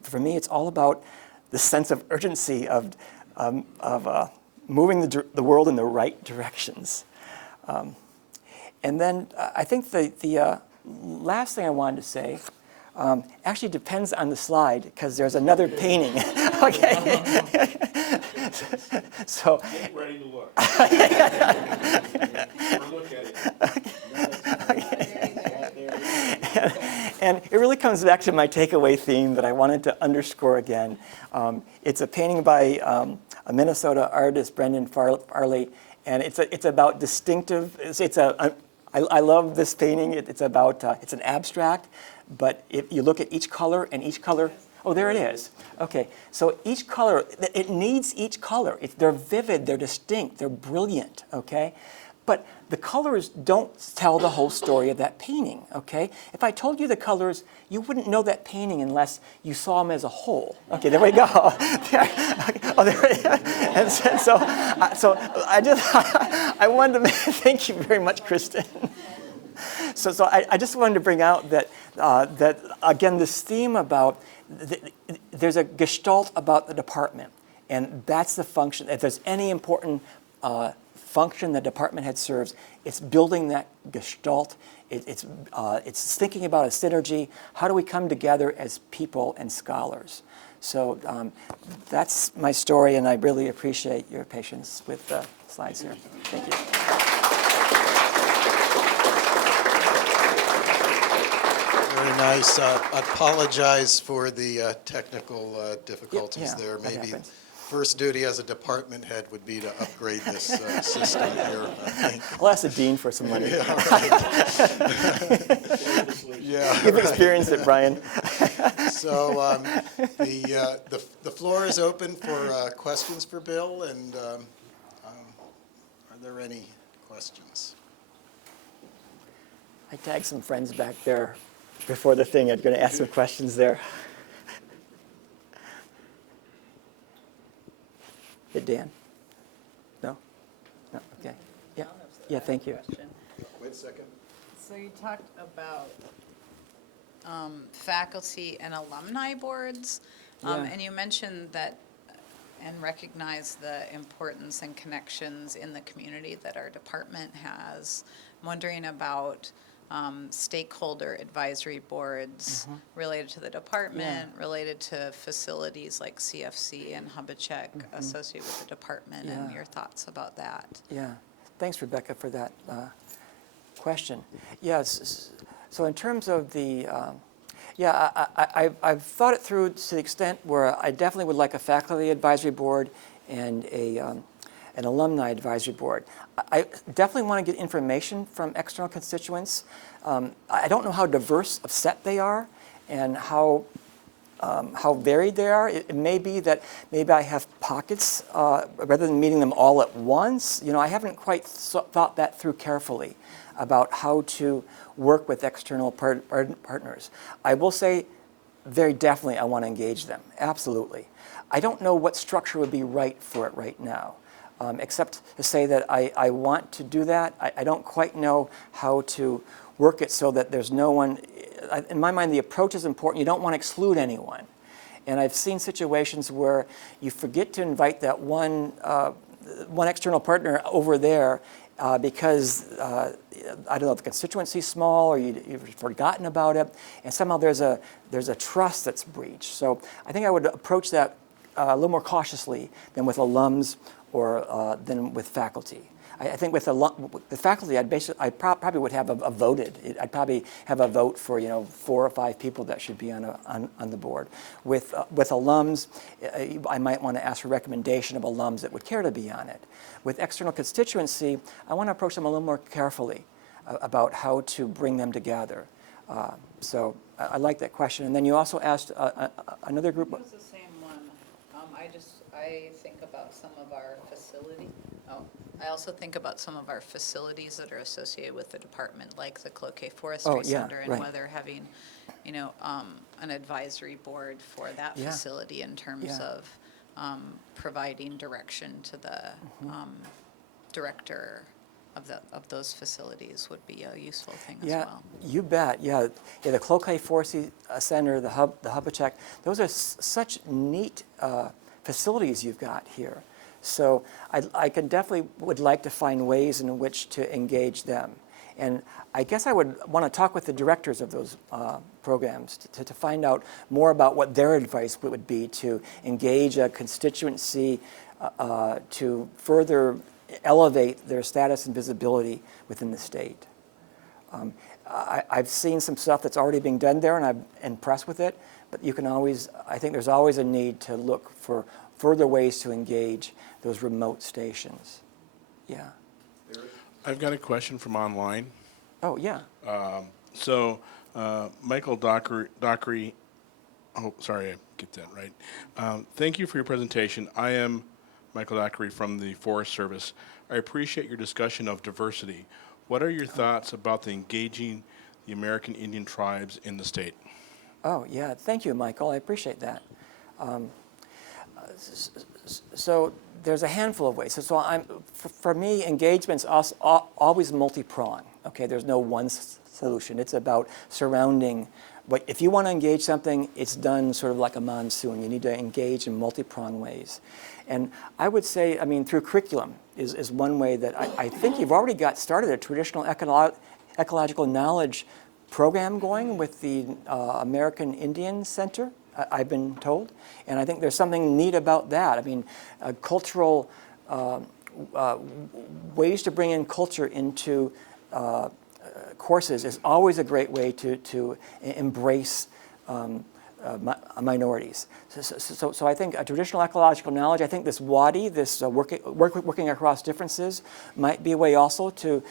for me, it's all about the sense of urgency of moving the world in the right directions. And then I think the last thing I wanted to say actually depends on the slide, because there's another painting. Okay. So. Get ready to look. Or look at it. And it really comes back to my takeaway theme that I wanted to underscore again. It's a painting by a Minnesota artist, Brendan Farley, and it's about distinctive. I love this painting. It's an abstract, but if you look at each color and each color. Oh, there it is. Okay, so each color, it needs each color. They're vivid, they're distinct, they're brilliant, okay? But the colors don't tell the whole story of that painting, okay? If I told you the colors, you wouldn't know that painting unless you saw them as a whole. Okay, there we go. There, okay. Oh, there we go. And so I wanted to thank you very much, Kristen. So I just wanted to bring out that again, this theme about there's a gestalt about the department, and that's the function. If there's any important function the department head serves, it's building that gestalt. It's thinking about a synergy. How do we come together as people and scholars? So that's my story, and I really appreciate your patience with the slides here. Thank you. Very nice. I apologize for the technical difficulties Yeah, there. that Maybe happens. first duty as a department head would be to upgrade this system here, I think. I'll ask the dean for some money. Yeah, You've experienced it, Brian. So the floor is open for questions for Bill, and are there any questions? I tagged some friends back there before the thing. I'm going to ask some questions there. Hey, Dan? No? No, okay. Yeah, yeah, thank you. Wait a second. So you talked about faculty and alumni boards, Yeah. and you mentioned that and recognize the importance and connections in the community that our department has. I'm wondering about stakeholder advisory boards related to the department, related to facilities like CFC and Hubbacheck associated with the department, and Yeah. your thoughts about that. Yeah, thanks, Rebecca, for that question. Yes, so in terms of the, I've thought it through to the extent where I definitely would like a faculty advisory board and an alumni advisory board. I definitely want to get information from external constituents. I don't know how diverse of set they are and how varied they are. It may be that maybe I have pockets rather than meeting them all at once. You know, I haven't quite thought that through carefully about how to work with external partners. I will say very definitely I want to engage them, absolutely. I don't know what structure would be right for it right now. Except to say that I want to do that. I don't quite know how to work it so that there's no one. In my mind, the approach is important. You don't want to exclude anyone. And I've seen situations where you forget to invite that one external partner over there because, I don't know, the constituency's small or you've forgotten about it. And somehow there's a trust that's breached. So I think I would approach that a little more cautiously than with alums or than with faculty. I think with the faculty, I probably would have a voted. I'd probably have a vote for 4 or 5 people that should be on the board. With alums, I might want to ask for recommendation of alums that would care to be on it. With external constituency, I want to approach them a little more carefully about how to bring them together. So I like that question. And then you also asked another group. It was the same one. I I think about some of our I also think about some of our facilities that are associated with the department, like the Cloquet Forestry yeah, Center, and right. whether having, an advisory board for that Yeah. facility in terms Yeah. of providing direction to the director of those facilities would be a useful thing as Yeah, well. you bet. Yeah, the Cloquet Forestry Center, the Hubachek, those are such neat facilities you've got here. So I can definitely would like to find ways in which to engage them. And I guess I would want to talk with the directors of those programs to find out more about what their advice would be to engage a constituency to further elevate their status and visibility within the state. I've seen some stuff that's already being done there, and I'm impressed with it, but you can always, I think there's always a need to look for further ways to engage those remote stations. Yeah. I've got a question from online. Oh, yeah. Michael Dockery, oh, sorry, I get that right. Thank you for your presentation. I am Michael Dockery from the Forest Service. I appreciate your discussion of diversity. What are your thoughts about the engaging the American Indian tribes in the state? Oh, yeah. Thank you, Michael. I appreciate that. So there's a handful of ways. So for me, engagement's always multi-pronged. Okay, there's no one solution. It's about surrounding. But if you want to engage something, it's done sort of like a monsoon. You need to engage in multi-pronged ways. And I would say, I mean, through curriculum is one way that I think you've already got started a traditional ecological knowledge program going with the American Indian Center, I've been told. And I think there's something neat about that. I mean, cultural ways to bring in culture into courses is always a great way to embrace minorities. So I think a traditional ecological knowledge, I think this WADI, this working across differences, might be a way also to,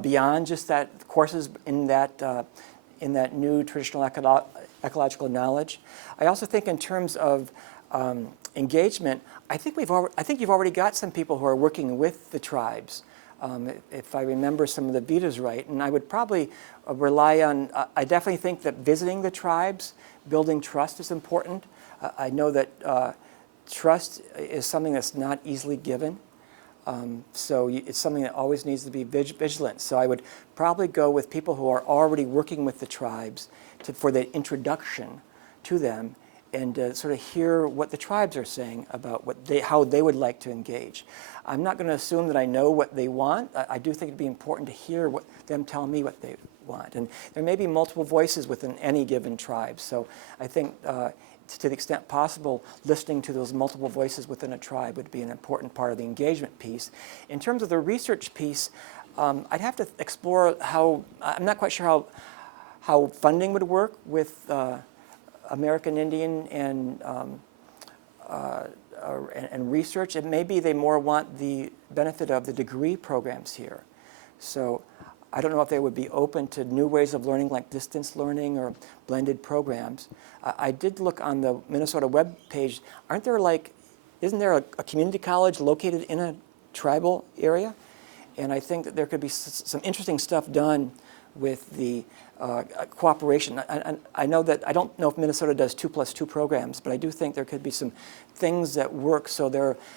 beyond just that courses in that new traditional ecological knowledge. I also think in terms of engagement, I think you've already got some people who are working with the tribes. If I remember some of the Vedas right, and I would probably rely on, I definitely think that visiting the tribes, building trust is important. I know that trust is something that's not easily given. So it's something that always needs to be vigilant. So I would probably go with people who are already working with the tribes for the introduction to them and sort of hear what the tribes are saying about how they would like to engage. I'm not going to assume that I know what they want. I do think it'd be important to hear them tell me what they want. And there may be multiple voices within any given tribe. So I think to the extent possible, listening to those multiple voices within a tribe would be an important part of the engagement piece. In terms of the research piece, I'd have to explore I'm not quite sure how funding would work with American Indian and research. And maybe they more want the benefit of the degree programs here. So I don't know if they would be open to new ways of learning like distance learning or blended programs. I did look on the Minnesota web page. Isn't there a community college located in a tribal area? And I think that there could be some interesting stuff done with the cooperation. I know that, I don't know if Minnesota does 2+2 programs, but I do think there could be some things that work so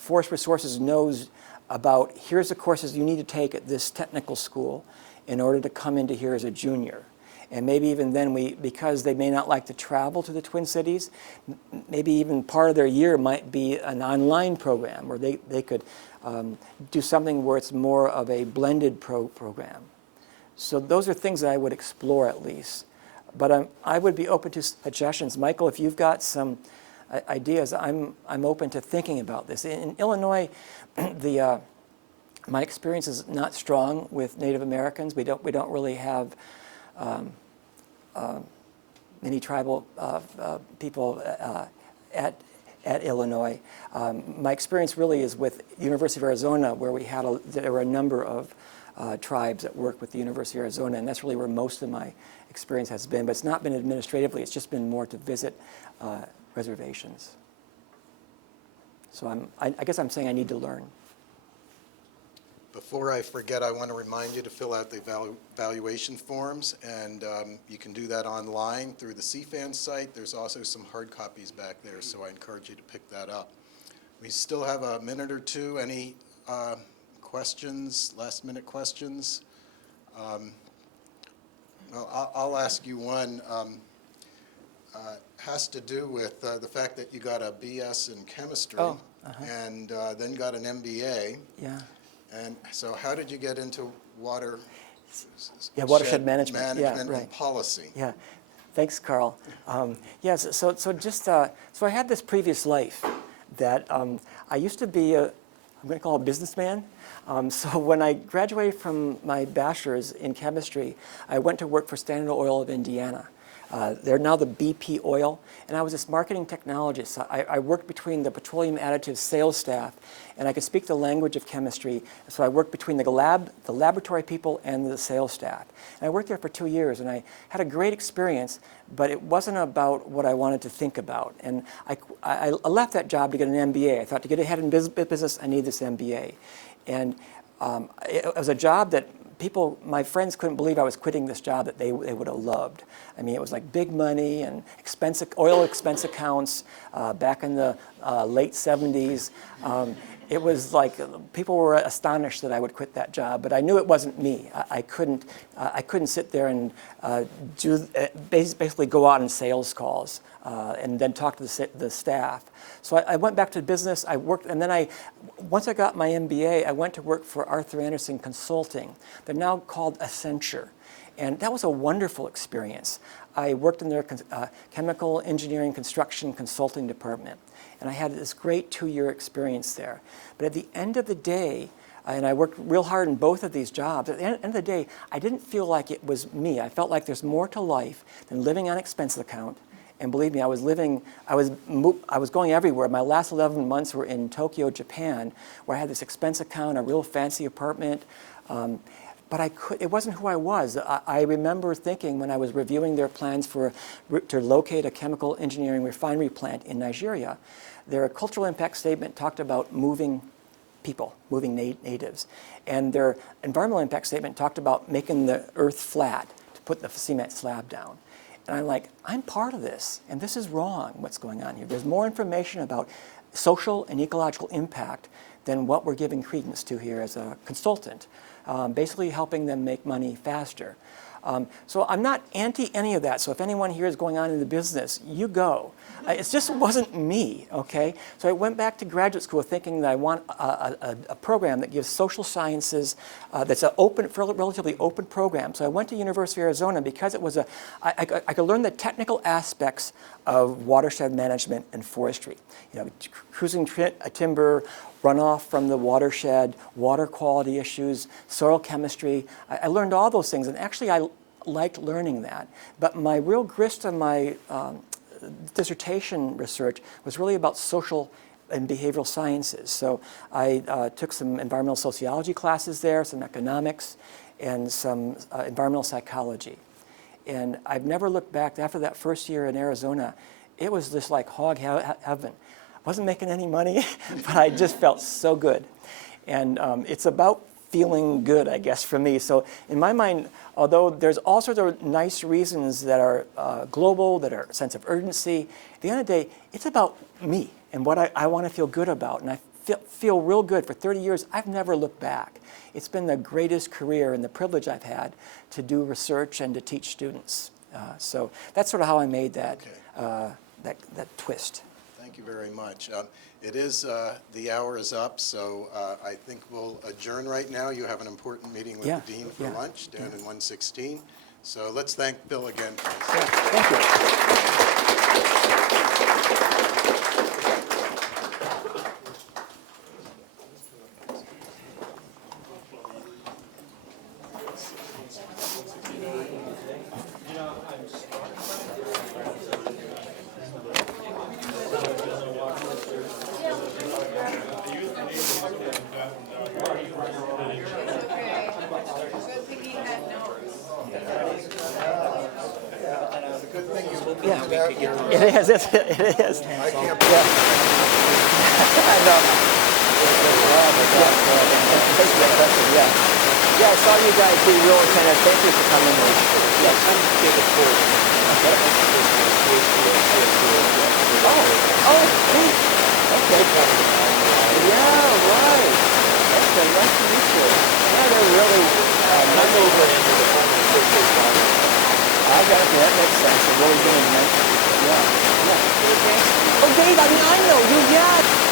Forest Resources knows about here's the courses you need to take at this technical school in order to come into here as a junior. And maybe even then because they may not like to travel to the Twin Cities, maybe even part of their year might be an online program where they could do something where it's more of a blended program. So those are things that I would explore at least. But I would be open to suggestions. Michael, if you've got some ideas, I'm open to thinking about this. In Illinois, my experience is not strong with Native Americans. We don't really have many tribal people at Illinois. My experience really is with the University of Arizona, where there were a number of tribes that work with the University of Arizona, and that's really where most of my experience has been. But it's not been administratively; it's just been more to visit reservations. So I guess I'm saying I need to learn. Before I forget, I want to remind you to fill out the evaluation forms, and you can do that online through the CFAN site. There's also some hard copies back there, so I encourage you to pick that up. We still have a minute or two. Any questions, last-minute questions? Well, I'll ask you one. Has to do with the fact that you got a BS in chemistry and then got an MBA. Yeah. And so how did you get into watershed management. Yeah, and right. policy? Yeah, thanks, Carl. Yes, so I had this previous life that I used to be I'm going to call it a businessman. So when I graduated from my bachelor's in chemistry, I went to work for Standard Oil of Indiana. They're now the BP Oil, and I was this marketing technologist. I worked between the petroleum additives sales staff, and I could speak the language of chemistry, so I worked between the laboratory people and the sales staff. And I worked there for 2 years, and I had a great experience, but it wasn't about what I wanted to think about. And I left that job to get an MBA. I thought to get ahead in business, I need this MBA. And it was a job that my friends couldn't believe I was quitting this job that they would have loved. I mean, it was like big money and oil expense accounts back in the late 70s. It was like people were astonished that I would quit that job, but I knew it wasn't me. I couldn't sit there and basically go out on sales calls and then talk to the staff. So I went back to business. I worked, and then once I got my MBA, I went to work for Arthur Andersen Consulting. They're now called Accenture, and that was a wonderful experience. I worked in their chemical engineering construction consulting department, and I had this great 2-year experience there. But at the end of the day, and I worked real hard in both of these jobs, at the end of the day, I didn't feel like it was me. I felt like there's more to life than living on expense account. And believe me, I was going everywhere. My last 11 months were in Tokyo, Japan, where I had this expense account, a real fancy apartment. But it wasn't who I was. I remember thinking when I was reviewing their plans to locate a chemical engineering refinery plant in Nigeria, their cultural impact statement talked about moving people, moving natives. And their environmental impact statement talked about making the earth flat to put the cement slab down. And I'm like, I'm part of this, and this is wrong, what's going on here. There's more information about social and ecological impact than what we're giving credence to here as a consultant, basically helping them make money faster. So I'm not anti any of that. So if anyone here is going on in the business, you go. It just wasn't me, okay? So I went back to graduate school thinking that I want a program that gives social sciences, that's a relatively open program. So I went to University of Arizona because it was I could learn the technical aspects of watershed management and forestry. You know, cruising timber, runoff from the watershed, water quality issues, soil chemistry. I learned all those things, and actually I liked learning that. But my real grist of my dissertation research was really about social and behavioral sciences. So I took some environmental sociology classes there, some economics, and some environmental psychology. And I've never looked back. After that first year in Arizona, it was just like hog heaven. I wasn't making any money, but I just felt so good. And it's about feeling good, I guess, for me. So in my mind, although there's all sorts of nice reasons that are global, that are a sense of urgency, at the end of the day, it's about me and what I want to feel good about. And I feel real good. For 30 years, I've never looked back. It's been the greatest career and the privilege I've had to do research and to teach students. So that's sort of how I made that, that twist. Thank you very much. The hour is up, so I think we'll adjourn right now. You have an important meeting with the dean for lunch down in 116. So let's thank Bill again. Yeah, thank you. Good thing you Yeah, pointed out your, it is. It is. I can't Yeah. I know. Yeah. Yeah, I saw you guys be real attentive. Thank you for coming in. Yeah, time to take a tour. Oh, great. Okay. Yeah, right. Okay, nice to meet you. Yeah, they're really I'm over in the department of social. I got it. That makes sense. They're really doing nice. Yeah. Yeah. Oh, Dave, I mean, I know you. Yeah.